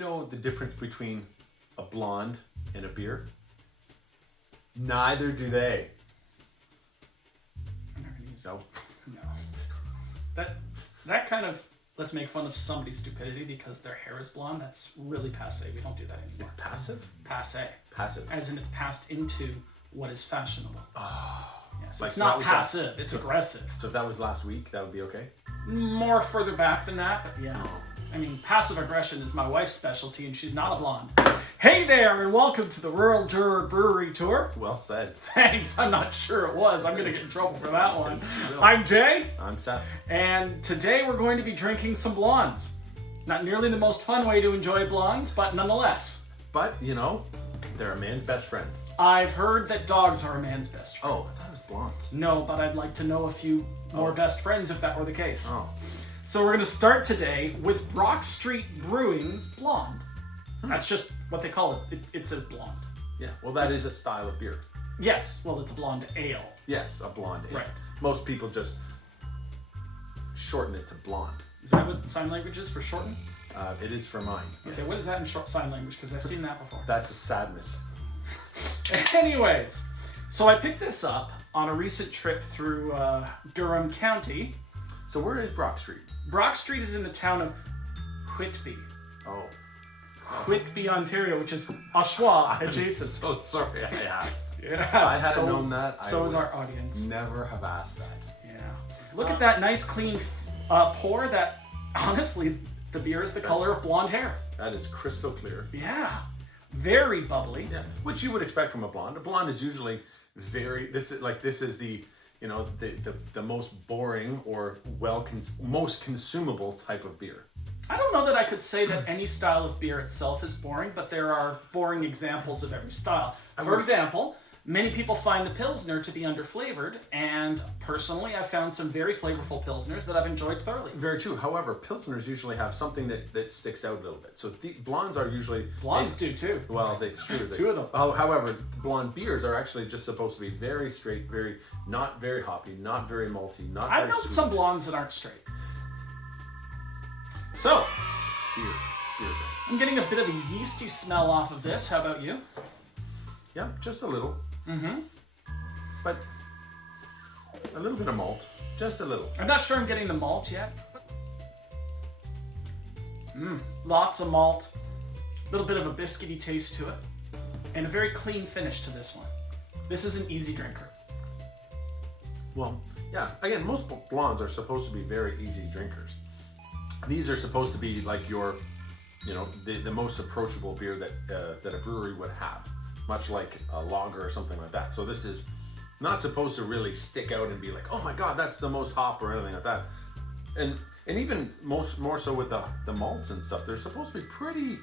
know the difference between a blonde and a beer? Neither do they. I'm not gonna use No. No. That kind of, let's make fun of somebody's stupidity because their hair is blonde, that's really passe. We don't do that anymore. Passive? Passe. Passive. As in it's passed into what is fashionable. Oh. Yes. Like It's so not that was passive, it's aggressive. So if that was last week, that would be okay? More further back than that, but yeah. Oh. I mean, passive aggression is my wife's specialty and she's not a blonde. Hey there, and welcome to the Rural Juror Brewery Tour. Well said. Thanks, I'm not sure it was. I'm going to get in trouble for that one. I'm Jay. I'm Seth. And today we're going to be drinking some blondes. Not nearly the most fun way to enjoy blondes, but nonetheless. But, you know, they're a man's best friend. I've heard that dogs are a man's best friend. Oh, I thought it was blondes. No, but I'd like to know a few more best friends if that were the case. Oh. So we're going to start today with Brock Street Brewing's Blonde. That's just what they call it. It says blonde. Yeah, well, that is a style of beer. Yes, well, it's a blonde ale. Yes, a blonde ale. Right. Most people just shorten it to blonde. Is that what sign language is for shorten? It is for mine. Okay, Yes. what is that in sign language? Because I've seen that before. That's a sadness. Anyways, so I picked this up on a recent trip through Durham County. So where is Brock Street? Brock Street is in the town of Whitby. Oh. Whitby, Ontario, which is Oshawa I'm adjacent. so sorry I asked. Yeah, If I hadn't known that, so I is would our audience. never have asked that. Yeah. Look at that nice clean pour that, honestly, the beer is the color of blonde hair. That is crystal clear. Yeah. Very bubbly. Yeah, which you would expect from a blonde. A blonde is usually this is the, you know, the most boring or most consumable type of beer. I don't know that I could say that any style of beer itself is boring, but there are boring examples of every style. For example, many people find the Pilsner to be underflavored, and personally, I've found some very flavorful Pilsners that I've enjoyed thoroughly. Very true. However, Pilsners usually have something that sticks out a little bit. So the blondes are usually... Blondes do too. Well, that's true. Two of them. However, blonde beers are actually just supposed to be very straight, not very hoppy, not very malty, not very I've known sweet. some blondes that aren't straight. So, Beer. I'm getting a bit of a yeasty smell off of this. How about you? Yeah, just a little. Mm-hmm. But a little bit of malt. Just a little. I'm not sure I'm getting the malt yet. Lots of malt. A little bit of a biscuity taste to it. And a very clean finish to this one. This is an easy drinker. Well, yeah. Again, most blondes are supposed to be very easy drinkers. These are supposed to be like your, you know, the most approachable beer that a brewery would have, much like a lager or something like that. So this is not supposed to really stick out and be like, oh my god, that's the most hop or anything like that. And even more so with the malts and stuff, they're supposed to be pretty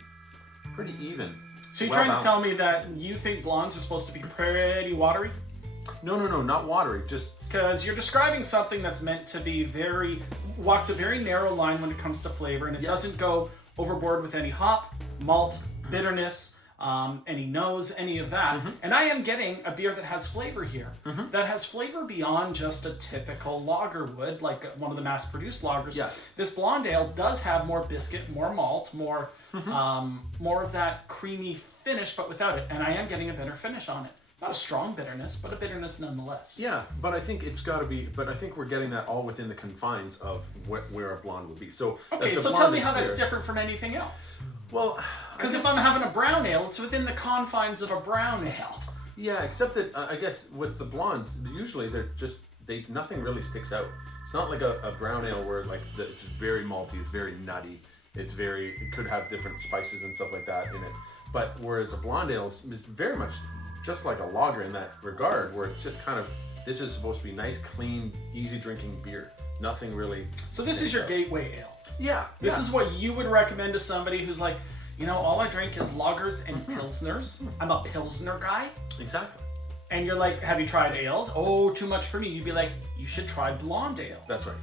even. So you're trying to tell me that you think blondes are supposed to be pretty watery? No, not watery. Just because you're describing something that's meant to be walks a very narrow line when it comes to flavor, and it doesn't go overboard with any hop, malt, bitterness, any nose, any of that. And I am getting a beer that has flavor here, that has flavor beyond just a typical lager would, like one of the mass-produced lagers. Yes. This blonde ale does have more biscuit, more malt, more of that creamy finish, but without it. And I am getting a bitter finish on it. Not a strong bitterness, but a bitterness nonetheless. yeah, but I think it's got to be. But I think we're getting that all within the confines of where a blonde would be. So Okay, the so blonde tell me is how that's clear. different from anything else. Well, Because if I'm having a brown ale, it's within the confines of a brown ale. yeah, except that I guess with the blondes, usually nothing really sticks out. It's not like a brown ale where it's very malty, it's very nutty, it could have different spices and stuff like that in it. But whereas a blonde ale is very much just like a lager in that regard, where it's just kind of, this is supposed to be nice, clean, easy drinking beer. Nothing really. So this is your gateway ale. Yeah. This is what you would recommend to somebody who's like, you know, all I drink is lagers and pilsners. I'm a pilsner guy. Exactly. And you're like, have you tried ales? Oh, too much for me. You'd be like, you should try blonde ale. That's right.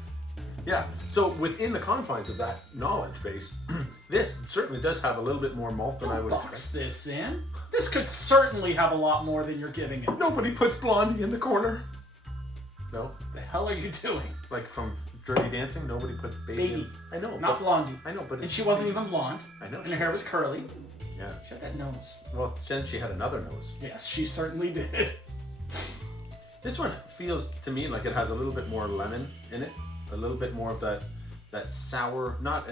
Yeah. So within the confines of that knowledge base, this certainly does have a little bit more malt than I would Box expect. this in. This could certainly have a lot more than you're giving it. Nobody puts Blondie in the corner. No? The hell are you doing? Like from Dirty Dancing, nobody puts baby. I know. Not Blondie. I know, but and she wasn't even blonde. I know. And her hair was curly. Yeah. She had that nose. Well, then she had another nose. Yes, she certainly did. This one feels to me like it has a little bit more lemon in it, a little bit more of that sour, not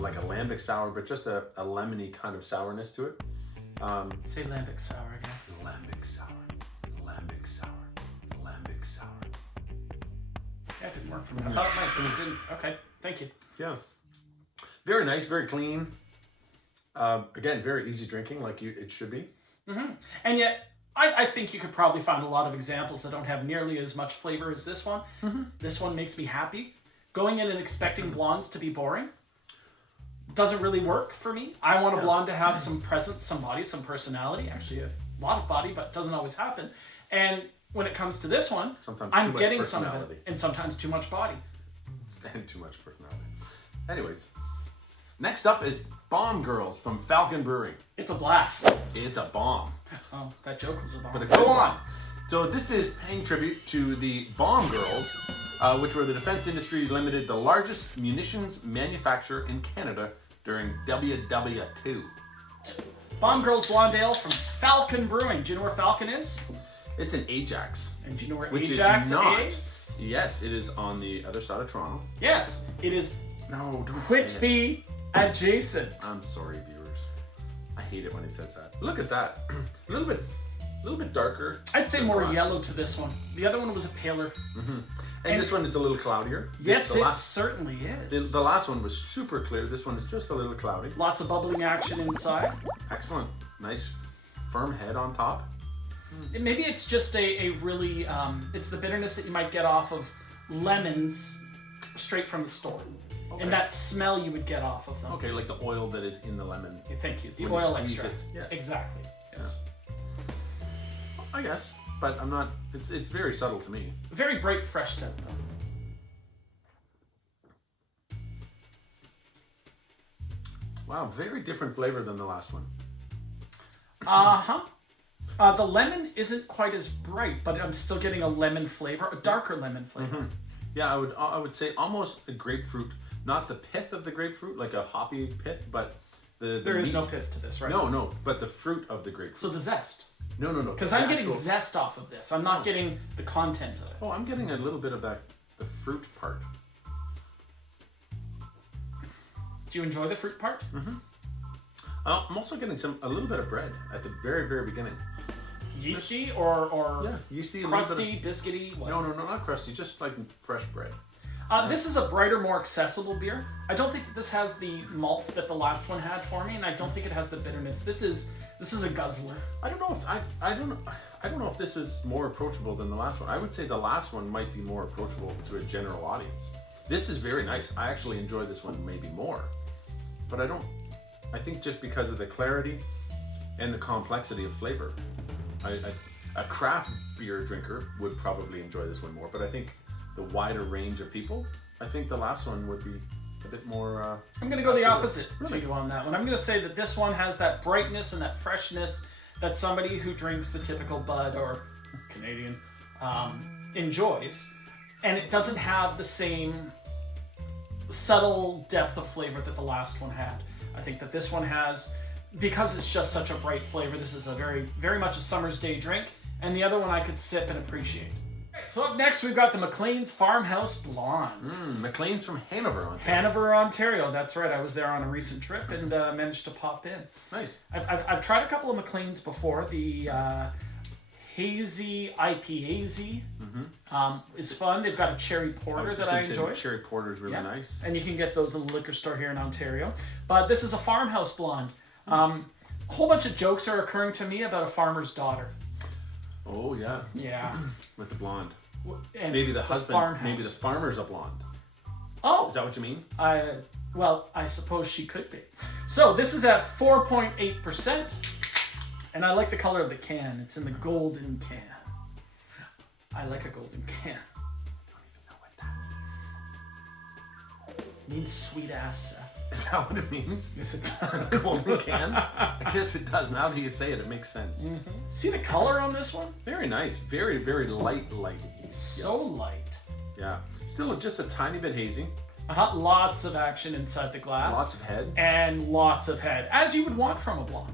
like a lambic sour, but just a lemony kind of sourness to it. Say lambic sour again. Lambic sour, lambic sour, lambic sour. That didn't work for me. I thought it might, but it didn't. Okay, thank you. Yeah. Very nice, very clean. Again, very easy drinking, like it should be. Mm-hmm. And yet, I think you could probably find a lot of examples that don't have nearly as much flavor as this one. Mm-hmm. This one makes me happy. Going in and expecting blondes to be boring doesn't really work for me. I want a blonde to have some presence, some body, some personality. Actually, a lot of body, but it doesn't always happen. And when it comes to this one, I'm getting some of it, and sometimes too much body. And too much personality. Anyways, next up is Bomb Girls from Falcon Brewing. It's a blast. It's a bomb. Oh, that joke was a bomb. But a good one. So this is paying tribute to the Bomb Girls, which were the Defense Industry Limited, the largest munitions manufacturer in Canada during WW2. Bomb Girls Blonde Ale from Falcon Brewing. Do you know where Falcon is? It's in Ajax. And do you know where which Ajax is? Not, is? Yes, it is on the other side of Toronto. Yes, it is. No, don't Whitby adjacent. I'm sorry, viewers. I hate it when he says that. Look at that. a little bit darker. I'd say more yellow to this one. The other one was a paler. Mm-hmm. And this one is a little cloudier. Yes, it certainly is. The last one was super clear. This one is just a little cloudy. Lots of bubbling action inside. Excellent. Nice firm head on top. Maybe it's just a really, it's the bitterness that you might get off of lemons straight from the store. Okay. And that smell you would get off of them. Okay, like the oil that is in the lemon. Yeah, thank you. The when oil you extract. Yeah. Exactly. Yes. Yeah. I guess, but I'm not, it's very subtle to me. Very bright, fresh scent though. Wow, very different flavor than the last one. Uh-huh. The lemon isn't quite as bright, but I'm still getting a lemon flavor, a darker lemon flavor. Mm-hmm. Yeah, I would say almost a grapefruit, not the pith of the grapefruit, like a hoppy pith, but there is no pith to this, right? No, but the fruit of the grapefruit. So the zest. No. Because I'm getting zest off of this. I'm not getting the content of it. Oh, I'm getting a little bit of the fruit part. Do you enjoy the fruit part? Mm-hmm. I'm also getting a little bit of bread at the very, very beginning. Yeasty or yeah, yeasty, crusty, biscuity? What? No, not crusty, just like fresh bread. This is a brighter, more accessible beer. I don't think that this has the malt that the last one had for me, and I don't think it has the bitterness. This is a guzzler. I don't know if I don't know if this is more approachable than the last one. I would say the last one might be more approachable to a general audience. This is very nice. I actually enjoy this one maybe more, but I think just because of the clarity and the complexity of flavor. A craft beer drinker would probably enjoy this one more, but I think the wider range of people, I think the last one would be a bit more... I'm going to go the opposite to you on that one. I'm going to say that this one has that brightness and that freshness that somebody who drinks the typical Bud or Canadian enjoys, and it doesn't have the same subtle depth of flavor that the last one had. I think that this one has, because it's just such a bright flavor, this is a very, very much a summer's day drink, and the other one I could sip and appreciate. Right, so up next we've got the McLeans Farmhouse Blonde. McLean's from Hanover, Ontario. Hanover, Ontario, that's right. I was there on a recent trip and managed to pop in. Nice. I've tried a couple of McLeans before. The Hazy IPAZ is fun. They've got a cherry porter that I enjoy. The cherry porter is really nice. And you can get those in the liquor store here in Ontario. But this is a Farmhouse Blonde. A whole bunch of jokes are occurring to me about a farmer's daughter. Oh, yeah. Yeah. With the blonde. And maybe the husband, farmhouse. maybe the farmer's a blonde. Oh. Is that what you mean? Well, I suppose she could be. So this is at 4.8%. And I like the color of the can. It's in the golden can. I like a golden can. I don't even know what that means. It means sweet ass. Is that what it means? Yes, it does. Golden can? I guess it does. Now that you say it, it makes sense. See the color on this one? Very nice. Very, very light. So light. Yeah. Still just a tiny bit hazy. Lots of action inside the glass. Lots of head. And lots of head, as you would want from a blonde.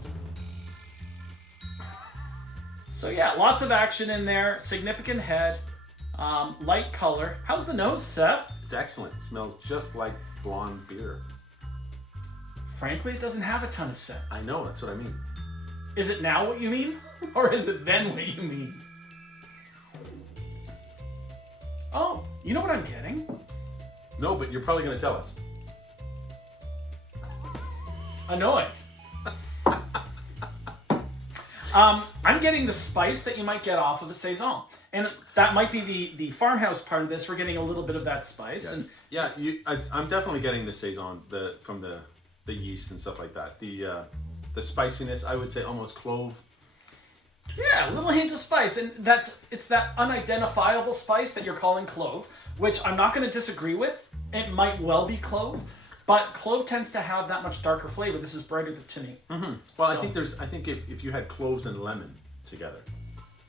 So yeah, lots of action in there, significant head, light color. How's the nose, Seth? It's excellent. It smells just like blonde beer. Frankly, it doesn't have a ton of scent. I know, that's what I mean. Is it now what you mean? Or is it then what you mean? Oh, you know what I'm getting? No, but you're probably going to tell us. Annoyed. I'm getting the spice that you might get off of a Saison. And that might be the farmhouse part of this. We're getting a little bit of that spice. Yes. And Yeah, I'm definitely getting the Saison from the yeast and stuff like that. The spiciness, I would say almost clove. yeah, a little hint of spice. And it's that unidentifiable spice that you're calling clove, which I'm not going to disagree with. It might well be clove, but clove tends to have that much darker flavor. This is brighter to me. Mm-hmm. Well, So- I think if you had cloves and lemon together,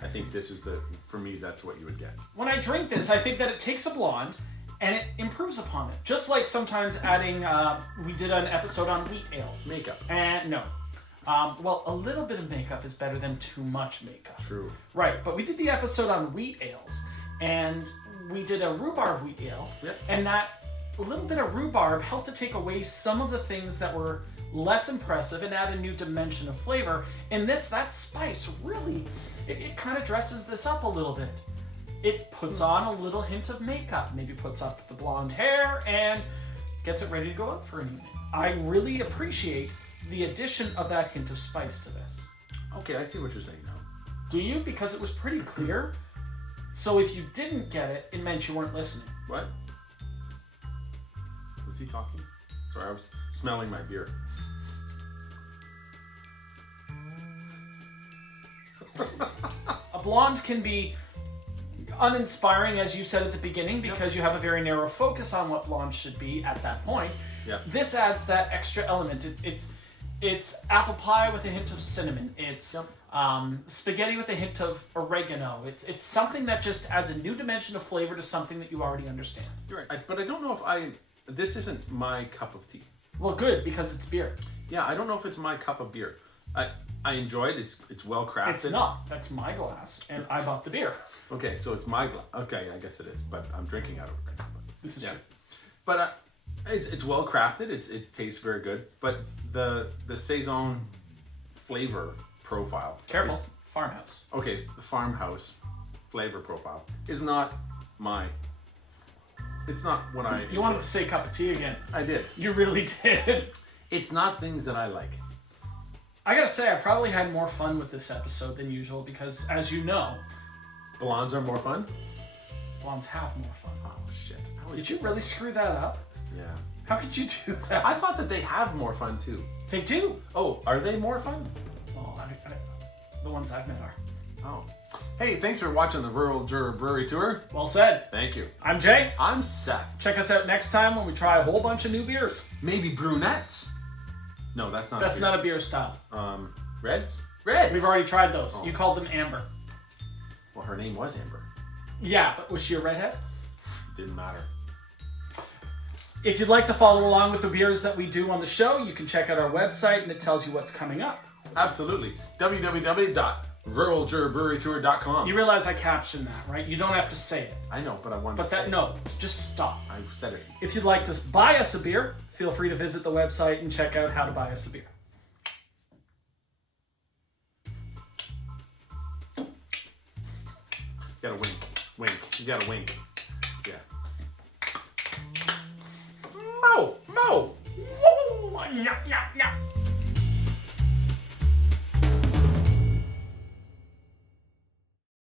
I think this is for me, that's what you would get. When I drink this, I think that it takes a blonde and it improves upon it. Just like sometimes adding, we did an episode on wheat ales. Makeup. And no. Well, a little bit of makeup is better than too much makeup. True. Right, but we did the episode on wheat ales, and we did a rhubarb wheat ale, Yep. and that little bit of rhubarb helped to take away some of the things that were less impressive and add a new dimension of flavor. In this, that spice really, it kind of dresses this up a little bit. It puts on a little hint of makeup, maybe puts up the blonde hair, and gets it ready to go out for an evening. I really appreciate the addition of that hint of spice to this. Okay, I see what you're saying now. Do you? Because it was pretty clear. So if you didn't get it, it meant you weren't listening. What? Was he talking? Sorry, I was smelling my beer. A blonde can be uninspiring, as you said at the beginning, because you have a very narrow focus on what blonde should be at that point. Yeah. This adds that extra element. It's apple pie with a hint of cinnamon. It's spaghetti with a hint of oregano. It's something that just adds a new dimension of flavor to something that you already understand. You're right. But I don't know if this isn't my cup of tea. Well, good, because it's beer. Yeah, I don't know if it's my cup of beer. I enjoy it. It's well crafted. It's not. That's my glass, and I bought the beer. Okay, so it's my glass. Okay, I guess it is, but I'm drinking out of it right now. But, This is true. But it's well crafted. It tastes very good. But the Saison flavor profile. Careful. Farmhouse. Okay, the farmhouse flavor profile is not my. It's not what I. You wanted to say cup of tea again. I did. You really did. It's not things that I like. I gotta say, I probably had more fun with this episode than usual because, as you know, Blondes are more fun. blondes have more fun. Oh shit! Did you really screw that up? Yeah. How could you do that? I thought that they have more fun too. They do. Oh, are they more fun? Well, the ones I've met are. Oh. Hey, thanks for watching the Rural Juror Brewery Tour. Well said. Thank you. I'm Jay. I'm Seth. Check us out next time when we try a whole bunch of new beers. Maybe brunettes? No, that's not. That's a beer. not a beer style. Reds? Reds. We've already tried those. Oh. You called them amber. Well, her name was Amber. Yeah, but was she a redhead? Didn't matter. If you'd like to follow along with the beers that we do on the show, you can check out our website and it tells you what's coming up. Absolutely. www.ruraljurorbrewerytour.com. You realize I captioned that, right? You don't have to say it. I know, but I wanted But to say that, it. no, just stop. I said it. If you'd like to buy us a beer, feel free to visit the website and check out how to buy us a beer. You gotta wink. Wink. You gotta wink. Yeah. Mo!